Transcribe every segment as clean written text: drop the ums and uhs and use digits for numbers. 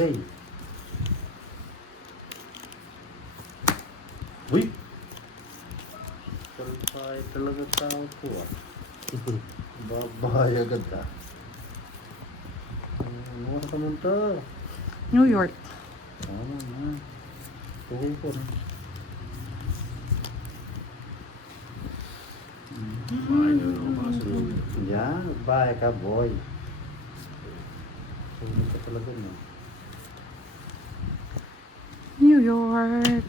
play. Uy! Salpay talaga tao ko ah. Babahay agad ah. Ano ka naman to? New York. Tama na. Tukoy ko na. Bahay na lang ako kasunod. Yan, bahay ka boy. Sulit ka talaga no. New York.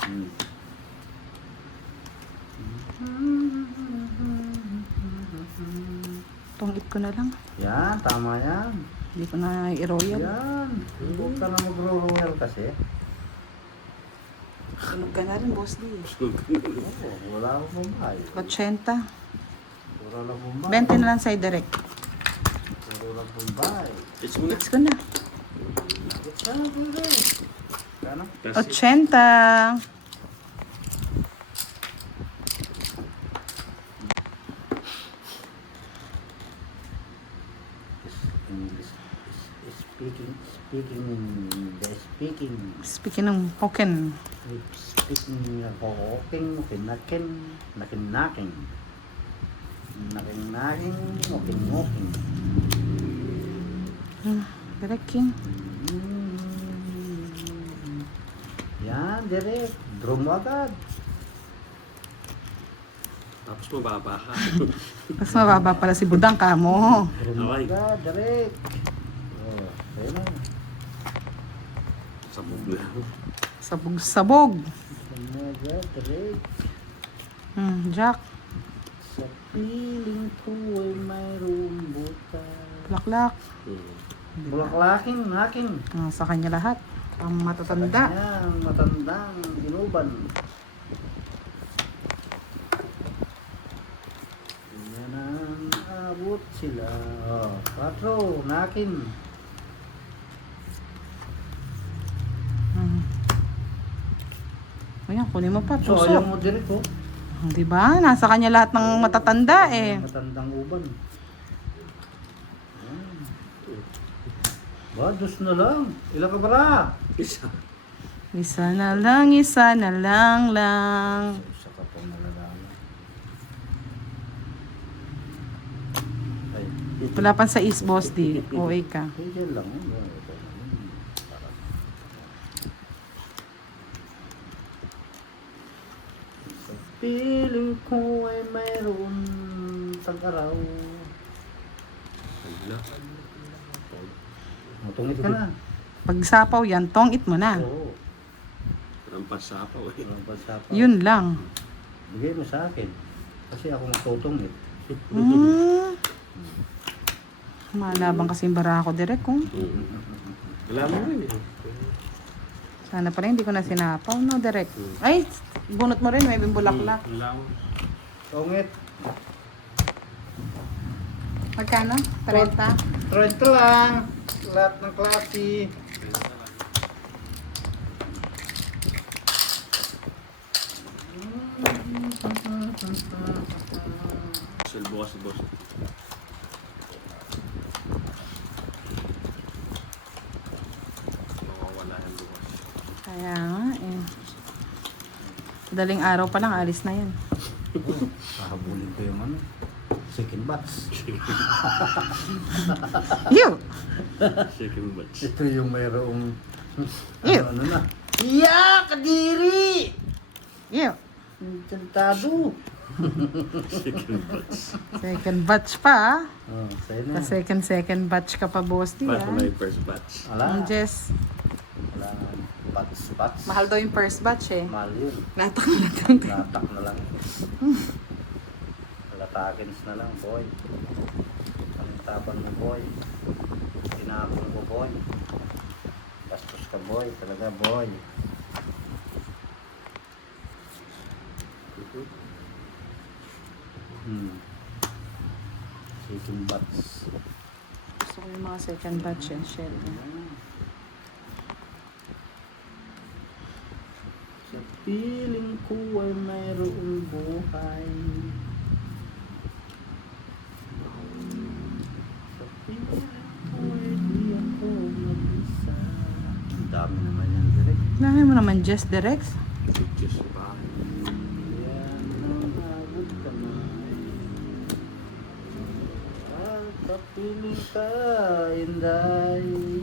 Hmm. Tungit ko na lang. Yan, tama yan. Hindi ko na i-royal. Yan. Huwag ka na mag-royal kasi. Tulog ka na rin, boss D. Oo, wala akong bumbay. 80. Wala lang bumbay. 20 na lang sa'yo direct. Wala lang bumbay. It's mo na. Gets ko na. Sana pwede. Sana. 80. English. Speaking ng Hokkien. Speaking ako, kinakin, nakin-naking. Nakin-naking, ngoking-ngoking. Direct King. Yan, direct. Draw mo agad. Tapos mababa ka. Mas mababa pala si Budang ka mo. Draw mo Okay. agad, direct. Oh, ayun na. Sabog na. Sabog-sabog. Draw mo agad, direct. Jack. Sa piling ko ay mayroong butas. Laklak. Bulaklaking, naking. Sa kanya lahat. Ang matatanda. Yan, matandang inuban. Yan ang abot sila. Oh, 4, nakin. Ayan, kunin mo pa. So, ayaw Puso. mo direct oh. Di ba? Nasa kanya lahat ng matatanda eh. Matandang uban. Ba, dos na lang. Ilan ka pala? Isa. Isa na lang, isa na lang. Isa ka pang nalalaman. Ay, ito. Wala pa sa East Boss D. OA ka. Hindi lang. Ito. Sa piling ko ay mayroon tag-araw. Wala. Matungit ka na. Pag sapaw yan, tongit mo na. Oo. Rampas sapaw eh. Walang pagsapa. Yun lang. Bigay mo sa akin. Kasi ako matutungit. Malabang kasi yung bara ko direct kung. Wala mo rin eh. Sana pala hindi ko na sinapaw, no, direct. Ay, bunot mo rin, may bimbulaklak. Wala mo. Tungit. Magkano? 30? 30 lang. Lahat ng klase. Silbo ka si boss. Mawawala yan bukas. Kaya nga eh. Daling araw pa lang, alis na yan. Hahabulin ko yung ano. Second batch. Ew! Second batch. Ito yung mayroong Ew! ano na. Iya! Kadiri! Ew! Tentado! Second batch. Second batch pa ah. Oh, sa'yo na. Sa second batch ka pa, boss di Ba't ah. wala yung first batch? Wala. Jess, Wala. Batch. mahal daw yung first batch eh. Mahal yun. Latak na lang. Latak na lang. Latakins na lang, boy. Anong tapan mo, boy? Tinapon mo, boy. Bastos ka, boy. Talaga, boy. Second batch. Gusto ko yung mga second batch yan, shit. Sa piling ko ay mayroong buhay. Kailangan mo naman just direct. Pictures sa bahay. Yan ang abot kamay. At kapiling ka, Inday.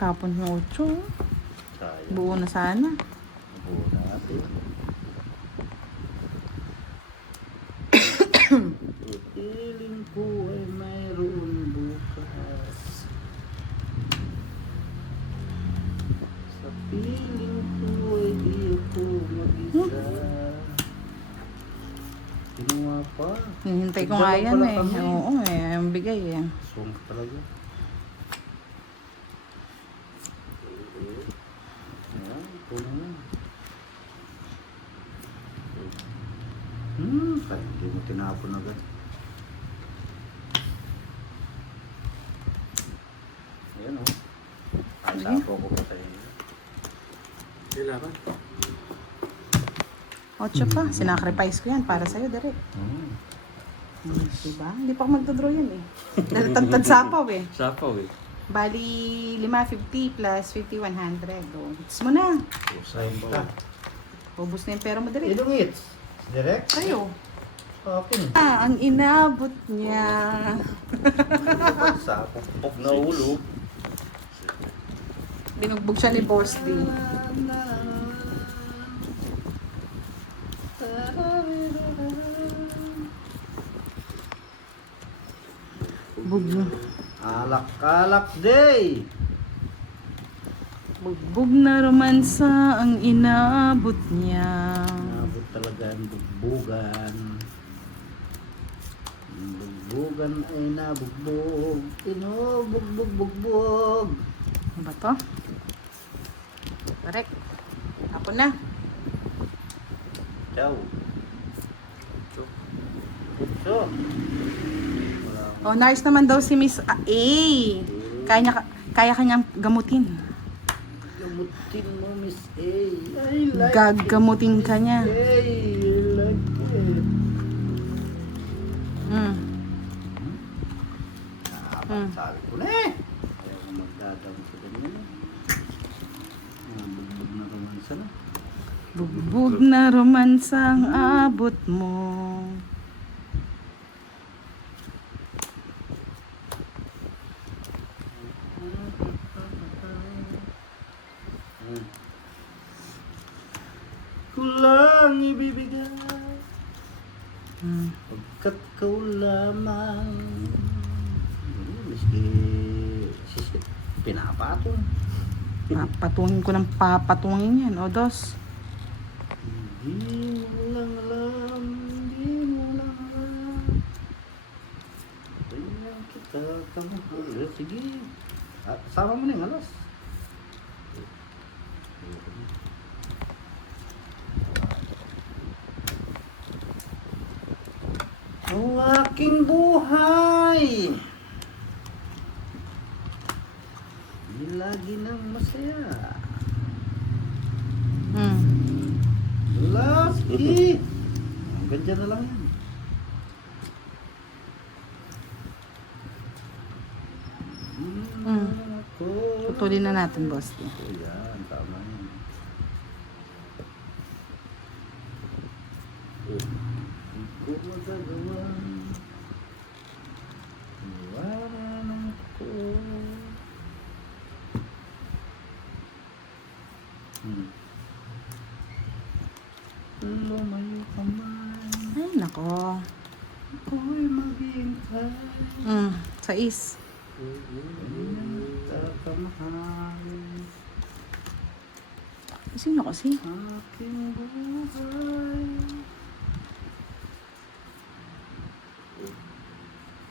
Tapon yung 8. Sayang. Buo na sana. Buo natin. Piling ko ay mayroon bukas. Sa piling ko ay di ako mag-isa. Kinuha pa. Hinihintay ko nga yan Pala eh. kami. Oo eh. Ang bigay eh. Song talaga. Ayan, ito na yan. Kaya hindi mo tinapon agad. Ayan o. Ay, Sige. sapo ko pa sa iyo. Kailangan. 8 pa. Sinacrifice ko yan para sa'yo, direct. Diba? Hindi pa ako magdodraw yan eh. Dahil tantad sapaw eh. Sapaw eh. Bali, 550 plus 50, 100. O, hits mo na. Sayang ka. Ubus na yung pera mo, direct. Ilong hits. Direct? Sa'yo. Akin. Ang inabot niya. Sapo. Pok na ulo. Binugbog siya ni Boss D. Bugno. Alak-alak day. Bugbog na romansa ang inaabot niya. Nabot talaga ang bugbugan. Ang bugbugan ay nabugbog. Bugbog. Ano ba to? Correct. Ako na. Ciao. Putso. Wala. Oh, nice naman daw si Miss A. Kaya kanyang gamutin. Gamutin mo, Miss A. I like Gagamutin ka niya. it. I like it. Sabi ko na eh. Kaya ko magdadang sa ganyan eh. Bugbog na romansa na. Bugbog na romansa ang abot mo. Kulang ibibigay pagkat kau lamang. Miski pinapatong. Papatungin ko ng papatungin yan. O, dos. Hindi mo lang alam, hindi mo lang alam. Kaya kita kamahal. Sige. Sama mo na yung alas. Ang aking buhay di lagi nang masaya. Lasky! Hanggang dyan na lang yan. Putulin na natin, boss. O yan, tama yan. Hindi ko magagawa. Iwanan ko. Lumayo ka man. Ay, nako. Ako'y maghihintay. Sa is. Takamahal. Sino kasi? Aking buhay.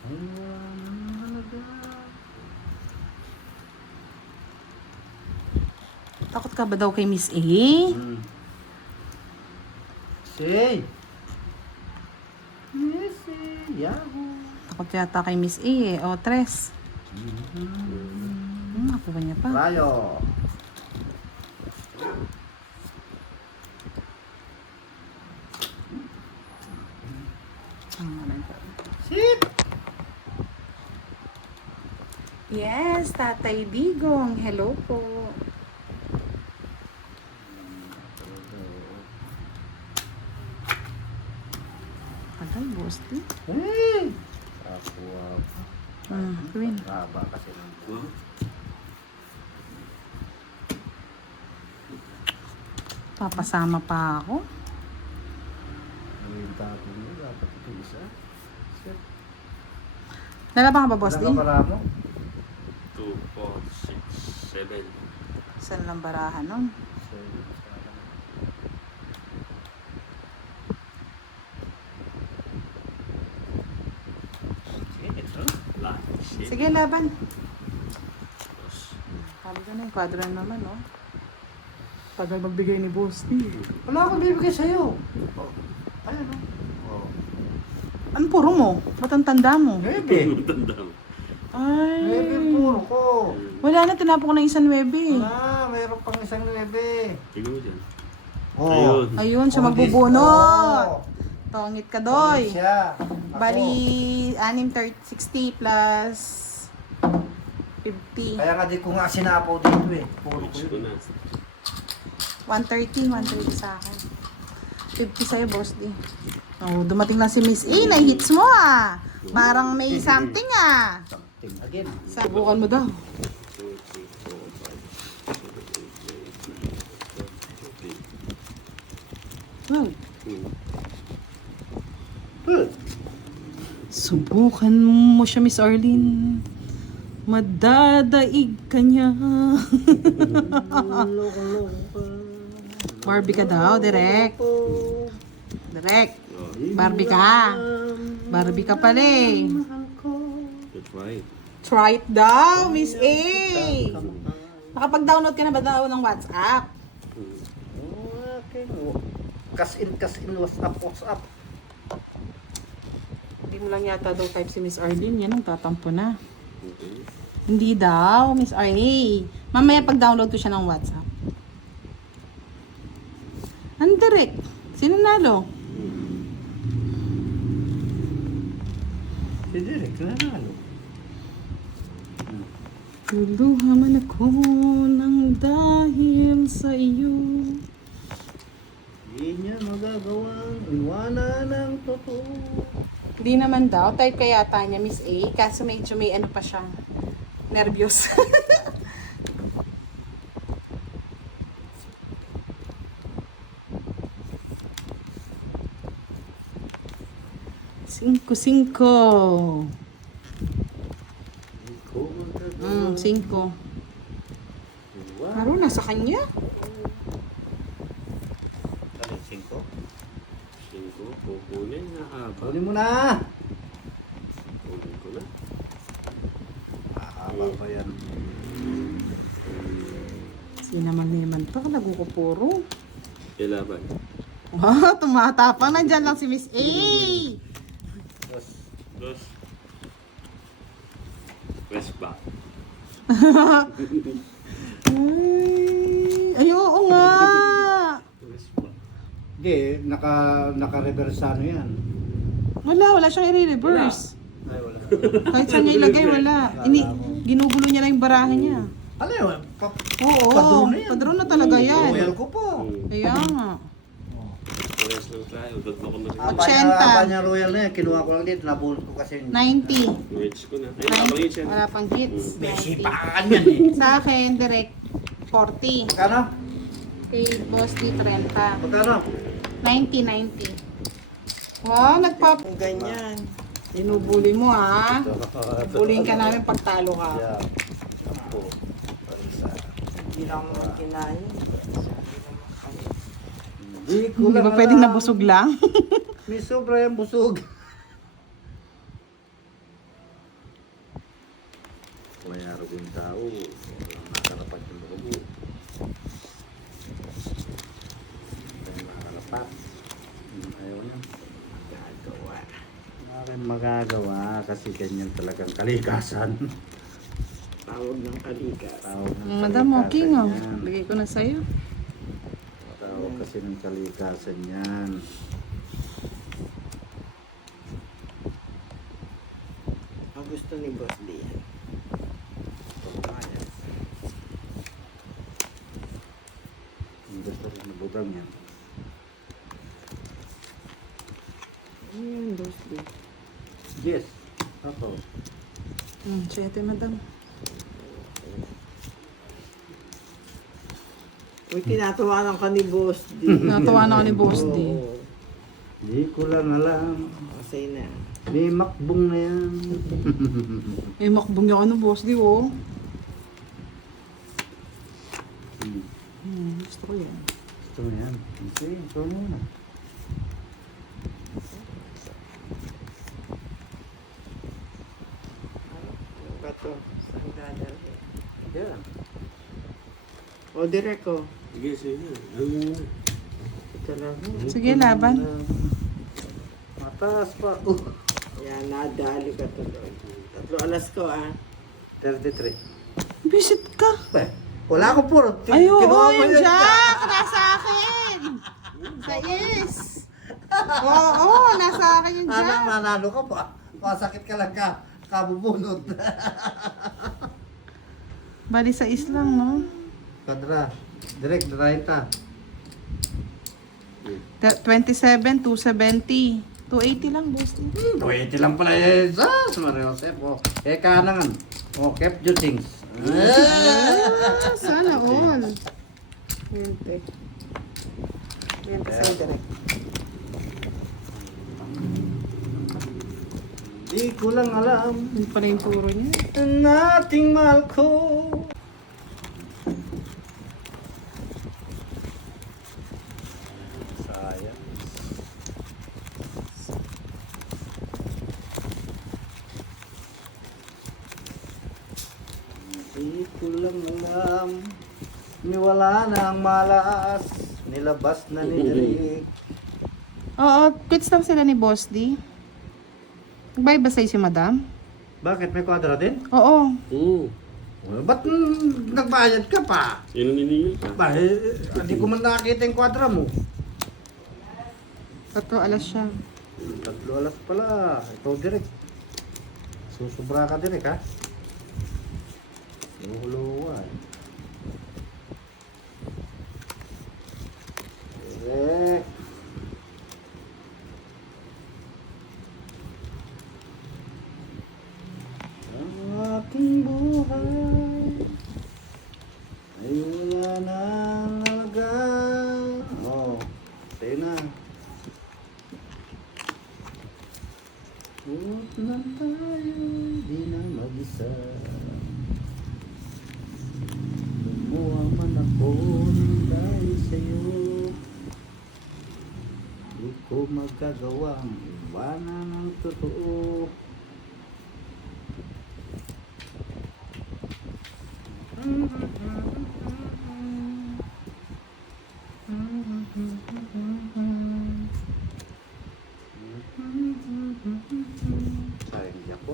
Ay, walang halaga. Takot ka ba daw kay Miss A? Say. Yes, Yahoo. Takot yata kay Miss A eh. O, tres. Ako ba niya pa? Rayo. Sit. Yes, Tatay Digong. Hello po. Tagal, boss. Hey! Ako, Queen. haba kasi ng Hmm? Papasama pa ako. Ang tapo mo, dapat ito isa. Shit. Nalabang ka ba, boss? Ilang ka mo? 2, 4, 6, 7. Saan lang barahan nun? Lahat. Sige, laban. Tapos, Sabi ko na yung kwadro na naman, no? Tagal magbigay ni boss. Wala akong bibigay sa'yo. Oh. Ayun, oh. Ano puro mo? Ba't ang tanda mo? Bebe. tanda mo. Bebe Ay. puro ko. Wala na, tinapon ko na isang webe. Ah, mayroon pang isang bebe. Tingnan mo dyan. Oh. Ayun. Ayun, siya Oh, magbubunot. oh. Tongit ka, Tuloy doy. siya. Ako. Bali, 60 plus 50. Kaya nga di ko nga sinapaw dito eh. Puro ko Reach ko yun. na. 130 sa akin. 50 sa'yo, boss di. Oh, dumating lang si Miss A, na-hits mo ah. Parang may something ah. Something again. Subukan mo daw. 2, 3, 4, 5, 6, 7, 8, 9, 10, 11, 12, 13. Well, Hmm. subukan mo siya, Miss Arlene. Madadaig ka niya. Barbie ka daw, direct. Direct. Oh, Barbie ka. Barbie ka pala eh. that's right. Try it daw, Miss A. Nakapag-download ka na ba daw ng WhatsApp? Hmm. Okay. Cash in, WhatsApp. Hindi mo lang yata daw type si Miss Arlene. Yan ang tatampo na. Okay. Hindi daw, Miss Arlene. Mamaya pag-download ko siya ng WhatsApp. Ang direct. Sino nalo? Si Derek, nanalo. Luluha man ako ng dahil sa iyo. Hindi niya magagawang iwanan ng totoo. Hindi naman daw. Type kaya yata niya, Miss A. Kaso medyo may ano pa siyang nervyos. Cinco. Cinco. Pero nasa kanya. Galing 5. 5, kukunin na haba. Kunin mo na. Kunin ko na. Mahaba pa yan. Sinaman to. Nagkukupuro. Kailaban. Wow, tumatapang. Nandyan lang si Miss A. Dos. West back. Ay, oo nga. West back. Hindi, naka-reverse ano yan. Wala siyang i-reverse. Ay, wala. Kahit saan niya ilagay, wala. Ginugulo niya lang yung barahan niya. Ano yun? Oo, Padrone na yan. padrone na talaga yan. Royal ko po. Kaya nga. Pares lang tayo. Dot ako na rin. 80. Aba niya royal na yan. Kinuha ko lang dito. Nabunot ko kasi. 90. Reach ko na. Ay, ako lang yun siya. Wala pang hits. Messi 90. pa yan eh. Sa akin, direct 40. Magkano? Kay Boss D, 30. Magkano? 90. Wow, nagpap... Ganyan. Inubuli mo ha. Buliin ka namin pag talo ka. Yeah. Sampo. Pansa. Hindi lang mo kinaya. Hindi ko Hindi lang ba pwedeng alam. nabusog lang? May sobra yung busog. Mayaro ko yung tao. Walang nakarapat yung buko. Walang nakarapat. Ayaw niya. Magagawa. Aking magagawa kasi ganyan talagang kalikasan. Tawag ng kalikas. Tawag ng Madam, okay nga. kalikasan yan. Bigay ko na sa'yo. Tawag kasi ng kalikasan yan. Ang gusto ni Boss D yan. lang yan. Ayan, boss D. Yes. Ako. 7, madam. Uy, tinatawanan ka ni boss D. Natawa na ako ni Boss D. Oo. Di ko lang alam. Kasi na. May makbong na yan. Eh, makbong yung ano, Boss D, oh. Gusto ko yan. Gusto mo yan? Okay, ito muna. Bato. Saan dadalhin? Yan. O, direct ko. Sige, sige. Ano? Ito lang. Sige, laban. Mataas pa ako. Yan, nadali ka tuloy. 3 alas ko, ah. 33. Visit ka. Wala ko po. Ay, oo, Kinuha mo yung yun. Jack! Nasa akin! Sa is! Oo, nasa akin yung Anak, Jack. nanalo ka pa. Masakit ka lang ka. Kabubunot. Bali sa is lang, no? Kadra. Direct, direct. 27, 270. 280 lang, Boss D. Pwede lang pala eh. Sas, Mario Josep. Eh, kanangan. Kept you things. Ah, sana all. 20. 20 sa direct. Di ko lang alam. Yun pala yung turo niya. Ang ating mahal ko. Sayang. Di ko lang alam. Niwala na ang malas. Nilabas na ni Derek. Oo, quits lang sila ni Boss D. Nagbayad ba sa'yo si Madam? Bakit? May kwadra din? Oo. Ba't nagbayad ka pa? Yun ang niningil ka. Ba, hindi ko man nakakita yung kwadra mo. 3 alas siya. 3 alas pala. Ikaw direct. Susubra ka direct ha? Huluwa. Direct. Ang aking buhay ay wala nang halaga. Oh, sa'yo na. Huwag na tayo, di na mag-isa. Lumuha man ako ng dahil sa'yo. Di ko magagawang iwanan ng totoo. Sayang di ako.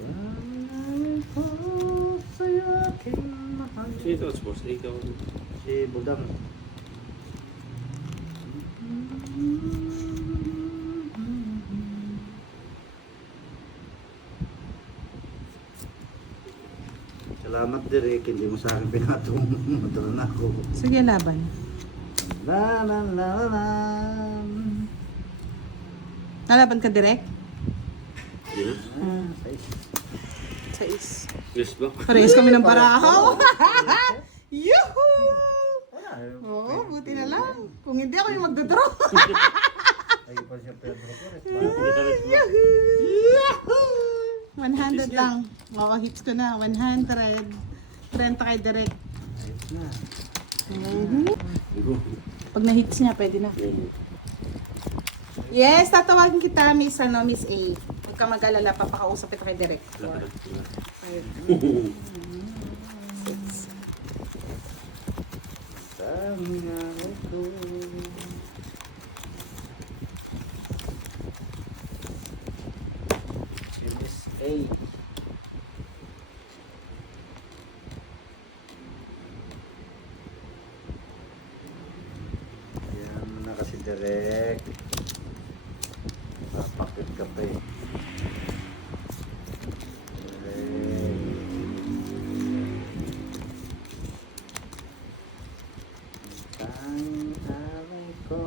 Dahil ko sa'yo aking mahal. Sino ito, boss? Ikaw. Si Budang. Salamat Derek, hindi mo sa akin pinatong motor na ako. Sige, laban. La la la la la. Nalaban ka direct? Yun. Sa is. Yes ba? Parehas kami ng barahaw. Yuhuu! Oo, buti na lang. Kung hindi ako yung magdodraw. Ay, pa siya Pedro Torres. Yahoo! 100 lang. Oo, hits ko na. 100. 30 kay direct. Ayos na. Pag na-hits niya, pwede na. Yes, tatawagin kita, Miss, Miss A. Huwag ka mag-alala, papakausap kita kay direct. 5. Sa mga ito. Si Miss A. Yan mo na kasi direct. kape. Ang alay ko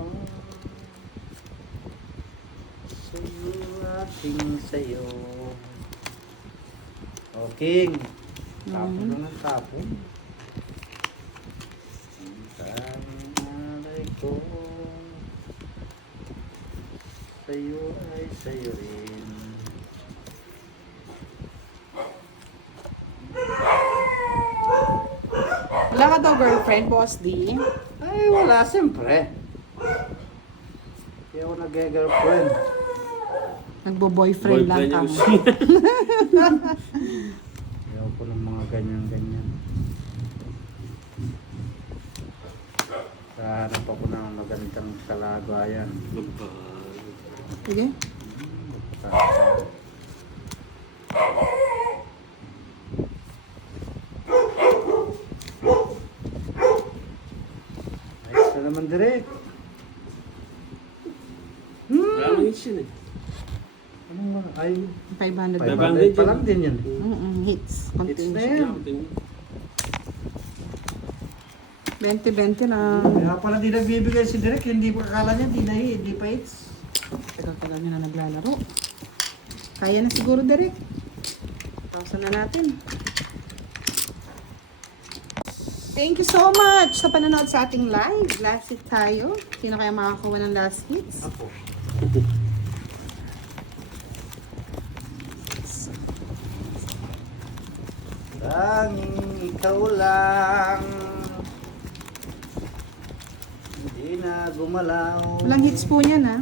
sa'yo, aking sa'yo. O, King. Tapon na ng tapon. Ang alay ko sa'yo ay sa'yo rin. Wala ka daw girlfriend, Boss D? Ay, wala, siyempre. Kaya ako nag-girlfriend. Nagbo-boyfriend lang Boyfriend ka. yung gusto niya. Ayaw ko ng mga ganyan-ganyan. Kahanap ako ng magandang kalagayan. Sige. Ayos na naman direct. Maraming hits yun eh. Anong mga? Ay, 500. 500 pa lang din yun. Hits. Hits na Continuous. yan. 20-20 na. Kaya pala di nagbibigay si Direk, hindi pa akala niya, hindi pa hits. Tagal-tagal nyo na naglalaro. Kaya na siguro, Derek. 1,000 na natin. Thank you so much sa panonood sa ating live. Last hit tayo. Sino kaya makakuha ng last hits? Ako. Tanging ikaw lang, hindi na gumalaw. Walang hits po niyan, ha?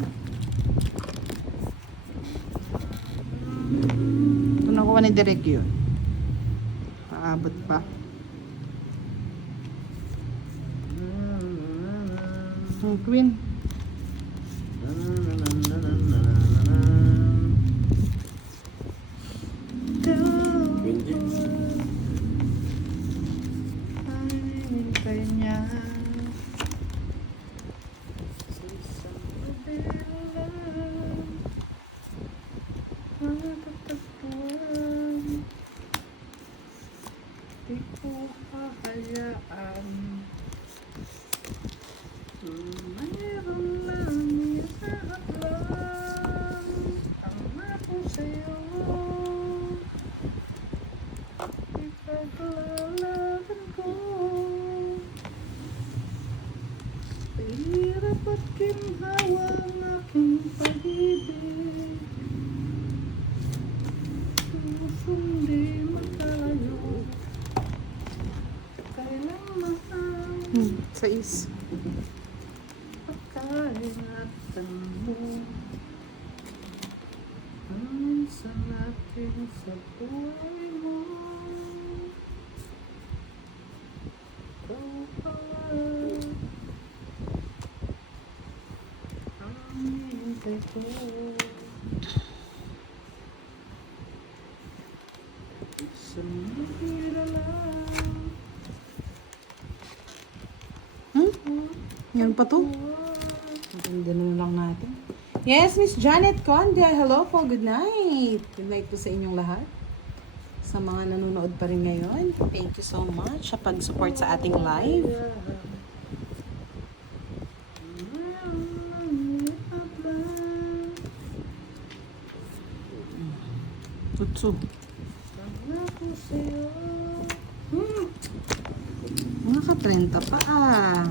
Ito nakuha ni Derek yun. Paabot pa. Queen. Hindi. Di ko hahayaan. Mayroon lang lahat lang ang ako sa'yo. Ipaglalaban ko. Hirap at ginhawa ang aking pag-ibig. Pusong di magkalayo. Kailangan Sa is. pagkaingatan mo ang minsan natin sa buhay mo. Ikaw pa ang hintay ko. Isang mahira lang. Yan pa to. Ganda na lang natin. Yes, Miss Janet Conde. Hello po. Good night. Good night po sa inyong lahat. Sa mga nanonood pa rin ngayon. Thank you so much sa pag-support sa ating live. Tutsu. Mga ka-30 pa ah.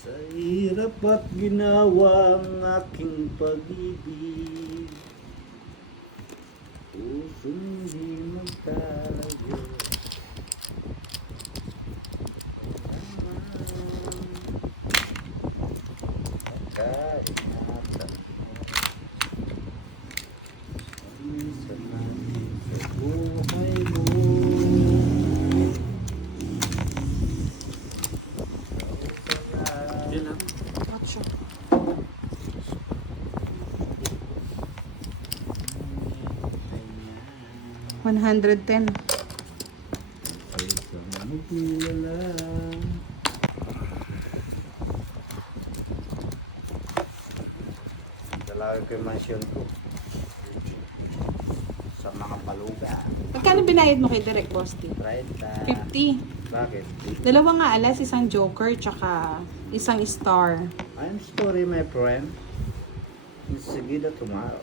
Sa hirap at ginawa ang aking pag-ibig, pusong di magkalayo. Kaingatan mo, minsan natin sa buhay mo. Yan lang. Watch out. 110. Ay, sa magulala. Palagi ko yung mansyon ko. Sa mga baluga. Magkano binayad mo kay Direk Bosti? 30. 50. Bakit? Dalawa nga alas, isang joker, tsaka isang star. I'm sorry, my friend. Sige na tomorrow.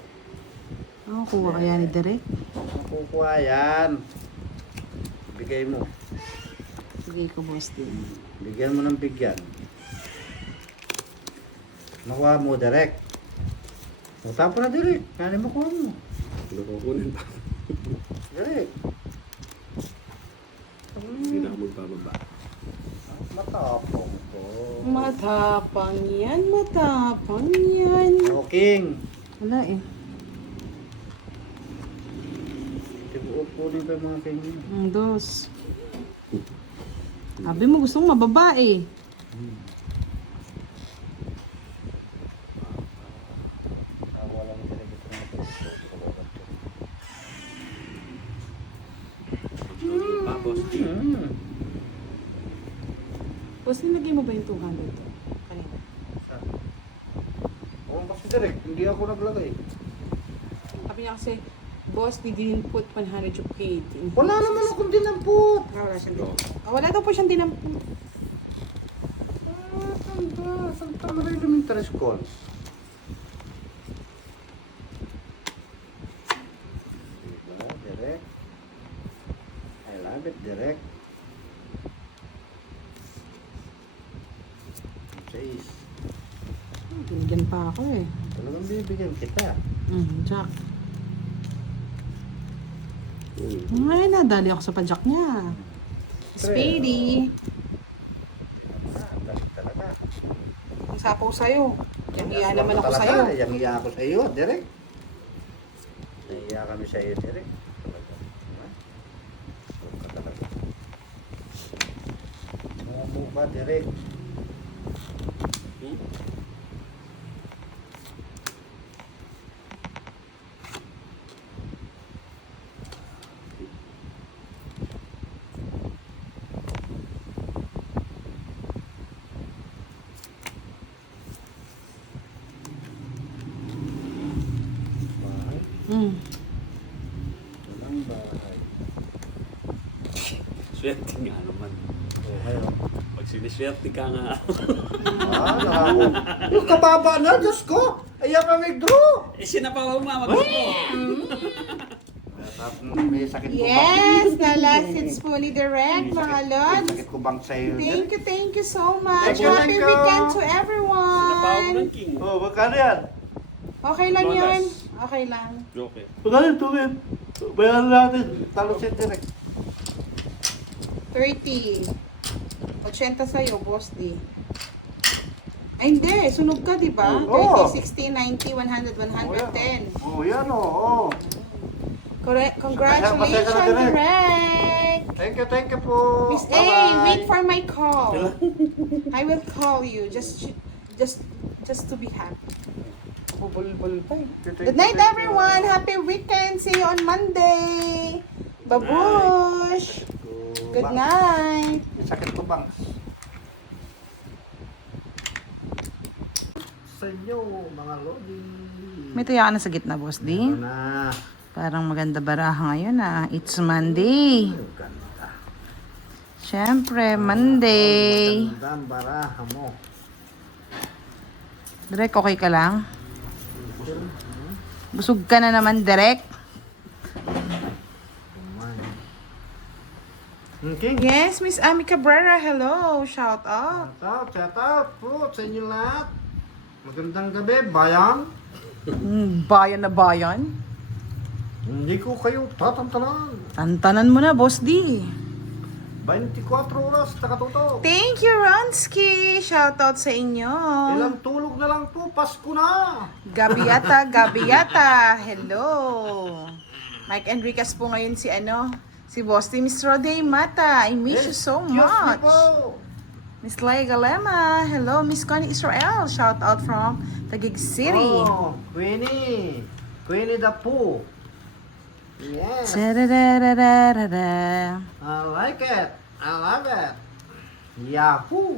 Oh, kuha kaya ni Direk? Makukuha yan. Bigay mo. Sige ko, Bosti. Bigyan mo ng bigyan. Makuha mo direct. Utap na direct. Kaya makuha mo. Nakukunan pa. Direct. Hindi na ako magbababa. Matapang ko. Matapang yan, matapang yan. King. Wala eh. Kunin pa yung mga king. Ang dos. Sabi mo gusto mong mababae. Walang direct ito na ito. Tapos, Boss, nilagay mo ba yung 200 to? Kanina. Oo, kasi direct. Hindi ako naglagay. Sabi niya kasi, boss, we didn't put 100 you paid. Wala naman akong dinampot. Wala siyang dinampot. Wala daw po siyang dinampot. Santa Maria Elementary School. Diba, direct. I love it, direct. Chase. Binigyan pa ako eh. Talagang bibigyan kita. Jack. Ay, nadali ako sa pajak niya. Speedy. Dali talaga. Ang sapaw sa'yo. Yan iya naman ako Talaga, sa'yo. Yang iya ako sa iyo, direct. Naiya kami sa iyo, direct. Talaga. Diba? Huwag ka talaga. Mumu ka, direct. Bahay. Walang bahay. swerte nga naman. Okay, oh. Pag siniswerte ka nga. Nakako. Yung kababa na, Diyos ko! Ayaw ka withdraw! Sinapawa mo, mamag ko. May sakit ko bang? Yes, the last hits po ni Direct, mga May lods. sakit ko bang sa'yo? Thank you so much. Thank you, Happy thank you. weekend to Sinapawa mo everyone. ng king. Oh, magkano yan? Okay lang Dollars. yun. Okay lang. Joke eh. Magkano yung tubig? Bayaran natin. Talo siya direct. 30. 80 sa'yo, boss D. Ay, hindi. Sunog ka, di ba? Oo. 30, 60, 90, 100, 110. Oh, yan oh. Correct. Pasensya na, Congratulations, Direk. Direct. Thank you po. Miss A, wait for my call. I will call you just to be happy. Bubulbul pa eh. Good night, everyone. Happy weekend. See you on Monday. Babush. Good night. May sakit ko bang? Sa inyo, mga lodi. May tuya ka na sa gitna, boss D. Ano na? Parang maganda baraha ngayon ah. It's Monday. Ang ganda. Siyempre, Monday. Maganda ang baraha mo. Direk, okay ka lang? Busog ka na naman, Direk. Okay. Yes, Miss Ami Cabrera. Hello. Shout out. Shout out po sa inyo lahat. Magandang gabi, bayan. Bayan na bayan. Hindi ko kayo tatantanan. Tantanan mo na, Boss D. 24 oras, takatuto. Thank you, Ronsky. Shout out sa inyo. Ilang tulog na lang po, Pasko na. Gabiata, Gabiata. Hello. Mike Enriquez po ngayon si Boss D. Miss Rode Mata. I miss you so Excuse me much. po. Miss Leia Galema. Hello, Miss Connie Israel. Shout out from Taguig City. Oh, Queenie. Queenie the Pooh. Yes. Da-da-da-da-da-da. I like it. I love it. Yahoo.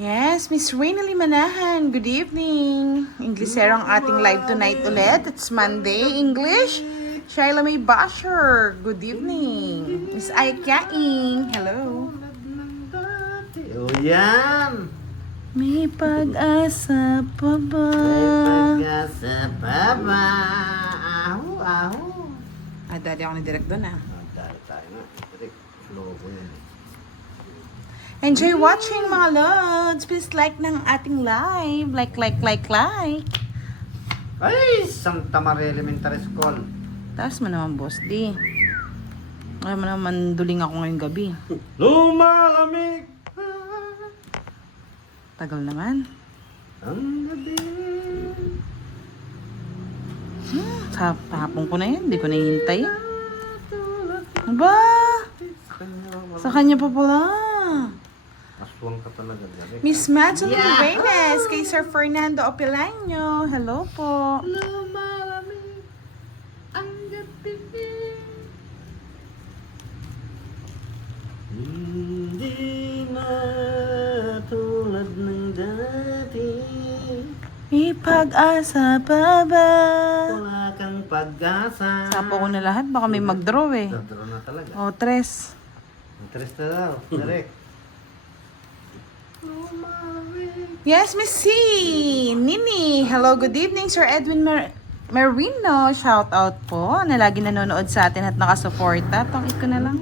Yes, Miss Rainely Manahan, good evening. Inglesero ang ating live tonight ulit. It's Monday, English. Shaila May Basher, good evening. Miss Aika Ing, hello. O yan! May pag-asa pa ba? Pagkasa baba. Ahu, ahu. Dali ako ni Direk doon Dahil tayo na. Flow ko yun. Enjoy watching mga lods. Please like ng ating live. Like. Ay! Santa Maria Elementary School. Taas mo naman, boss D. Ayaw mo naman duling ako ngayong gabi. Lumalamig Tagal naman. ang gabi. Sa hapon ko na yun. Hindi ko nahihintay. Aba! Sa kanya pa pala. Aswang ka talaga. Gabi. Miss Madeline Reyes, kay Sir Fernando Opelaño. Hello po. Lumalamig ang gabi. Hindi na tulad ng dati. May pag-asa pa ba? Wala kang pag-asa. Sapo ko na lahat. Baka may mag-draw eh. Nadro na talaga. O, tres. Interest na daw. Direct. Yes, Miss C. Nini. Hello, good evening, Sir Edwin Marino. Shout out po na lagi nanonood sa atin at nakasuporta. Pakit ko na lang.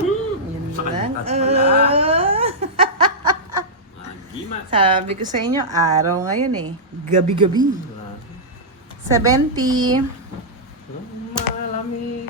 Yun lang. Gima. Sabi ko sa inyo, araw ngayon eh. Gabi-gabi. 70. Malamig